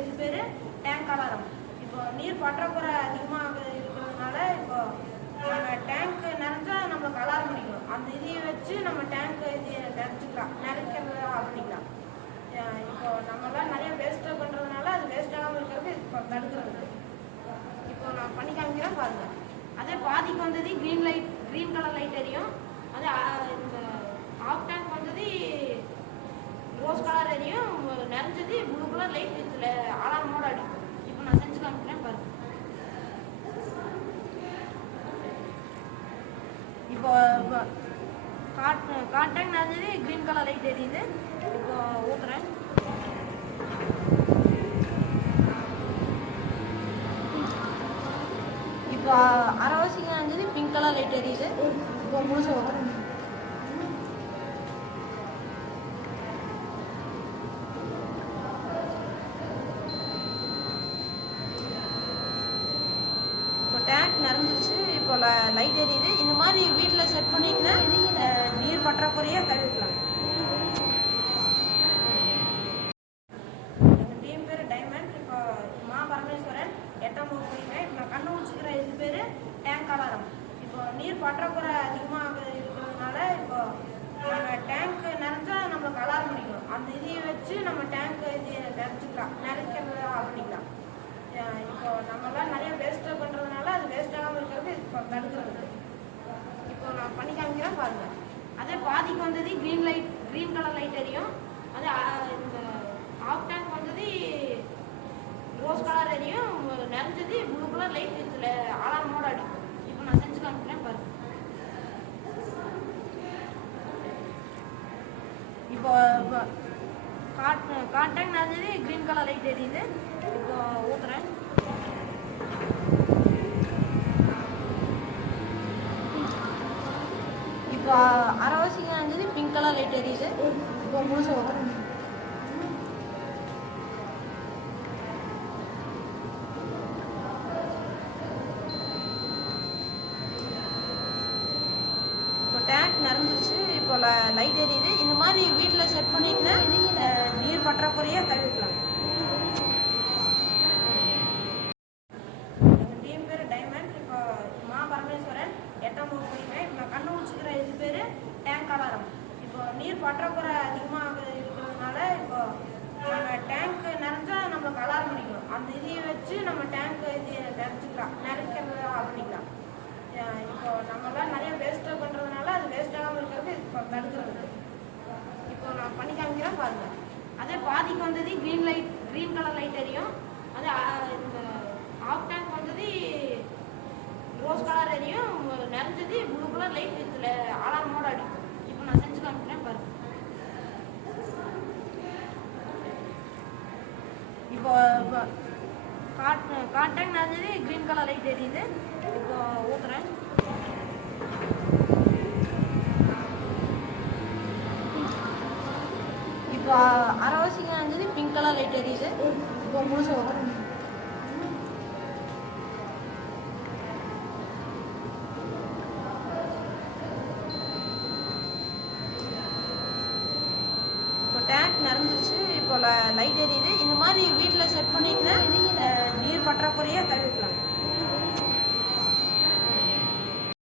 இது பேர் tank alarm. இப்போ நீர் பற்றாக்குறை அதிகமாக இருக்கிறதுனால இப்போ நம்ம டேங்க் நிறைஞ்சா நம்மளுக்கு அலாரம் அடிக்கும். அந்த இதையை வச்சு நம்ம டேங்க் இது நிறைச்சிக்கலாம், நிறைக்கிறத ஆஃப் பண்ணிக்கலாம். இப்போ நம்மளாம் நிறைய வேஸ்ட்டாக பண்ணுறதுனால அது வேஸ்ட்டாகாமல் இருக்கிறது இப்போ தடுக்கிறது. இப்போ நான் பண்ணி காமிக்கிறேன் பாருங்க. அதே பாதிக்கு வந்தது க்ரீன் கலர் லைட் எரியும். அதே இந்த ஆஃப் டேங்க் வந்தது ரோஸ் கலர் எரியும். நிறைஞ்சது ப்ளூ கலர் லைட் வித் அலாரமோட அடிக்கும். இப்போ நான் செஞ்சு காமிக்கிறேன் பாருங்க. இப்போ காட் டேங்க் நிறைஞ்சது க்ரீன் கலர் லைட் எரியுது. இப்போ ஊத்துறேன். இப்போ அரைவாசிக்கு நிறைஞ்சது பிங்க் கலர் லைட் எரியுது. இப்போ முழுசாக ஊத்துறேன். டேங்க் நிறைஞ்சிச்சு. இப்போ லைட் எரியுது. இந்த மாதிரி வீட்டில் செட் பண்ணிங்கன்னா நீர் பற்றாக்குறையை தவிர்க்கலாம். எங்கள் டீம் பேர் டைமண்ட். இப்போ மா பரமேஸ்வரன் 8ஆம் வகுப்பு படிக்கிறேன். இப்போ நான் கண்டுபிடிச்சிக்கிற இது பேர் டேங்க் அலாரம். இப்போ நீர் பற்றாக்குறை அதிகமாக இருக்கிறதுனால இப்போ நம்ம டேங்க் நிறைஞ்சா நம்மளுக்கு அலாரம் அடிக்கும். அந்த இதையை வச்சு நம்ம டேங்க் இது நிறைச்சிக்கலாம், நிறைக்கிறத ஆஃப் பண்ணிக்கலாம். இப்போ நம்மளாம் நிறைய வேஸ்ட்டாக பண்ணுறதுனால அது வேஸ்ட்டாகாமல் இருக்கிறது இப்போ தடுக்கிறது. இப்போ நான் பண்ணி காமிக்கிறேன் பாருங்க. அதே பாதிக்கு வந்தது க்ரீன் கலர் லைட் எரியும். அதே இந்த ஆஃப் டேங்க் வந்தது ரோஸ் கலர் எரியும். நிறைஞ்சது ப்ளூ கலர் லைட் வித் அலாரமோட அடிக்கும். இப்போ நான் செஞ்சு காமிக்கிறேன் பாருங்க. இப்போ காட் டேங்க் நிறைஞ்சது க்ரீன் கலர் லைட் எரியுது. இப்போ ஊத்துறேன். இப்போ அரைவாசிக்கு நிறைஞ்சது பிங்க் கலர் லைட் எரியுது. இப்போ முழுசாக ஊத்துறேன். இப்போ டேங்க் நிறைஞ்சிச்சு. இப்போ லைட் எரியுது. இந்த மாதிரி வீட்டில் செட் பண்ணிங்கன்னா நீர் பற்றாக்குறையை தவிர்க்கலாம். எங்கள் டீம் பேர் டைமண்ட். இப்போ மா பரமேஸ்வரன் 8ஆம் வகுப்பு படிக்கிறேன். இப்போ நான் கண்டுபிடிச்சிக்கிற இது பேர் டேங்க் அலாரம். இப்போ நீர் பற்றாக்குறை அதிகமாக இருக்கிறதுனால இப்போ நம்ம டேங்க் நிறைஞ்சா நம்மளுக்கு அலாரம் அடிக்கும். அந்த இதையை வச்சு நம்ம டேங்க் இது நிறைச்சிக்கலாம், நிறைக்கிறத ஆஃப் பண்ணிக்கலாம். இப்போ நம்மளாம் நிறைய வேஸ்ட்டாக பண்ணுறதுனால அது வேஸ்ட்டாகாமல் இருக்கிறது இப்போ தடுக்கிறது. இப்போ நான் பண்ணி காமிக்கிறேன் பாருங்க. அதே பாதிக்கு வந்தது க்ரீன் கலர் லைட் எரியும். அதே இந்த ஆஃப் டேங்க் வந்தது ரோஸ் கலர் எரியும். நிறைஞ்சது ப்ளூ கலர் லைட் வித் அலாரமோட அடிக்கும். இப்போ நான் செஞ்சு காமிக்கிறேன் பாருங்க. இப்போ காட் டேங்க் நிறைஞ்சது க்ரீன் கலர் லைட் எரியுது. இப்போ ஊத்துறேன். இப்போ அரைவாசிக்கு நிறைஞ்சது பிங்க் கலர் லைட் எரியுது. இப்போ முழுசாக ஊத்துறேன். டேங்க் நிறைஞ்சிச்சு. இப்போ லைட் எரியுது. இந்த மாதிரி வீட்டில் செட் பண்ணிங்கன்னா நீர் பற்றாக்குறையை தவிர்க்கலாம்.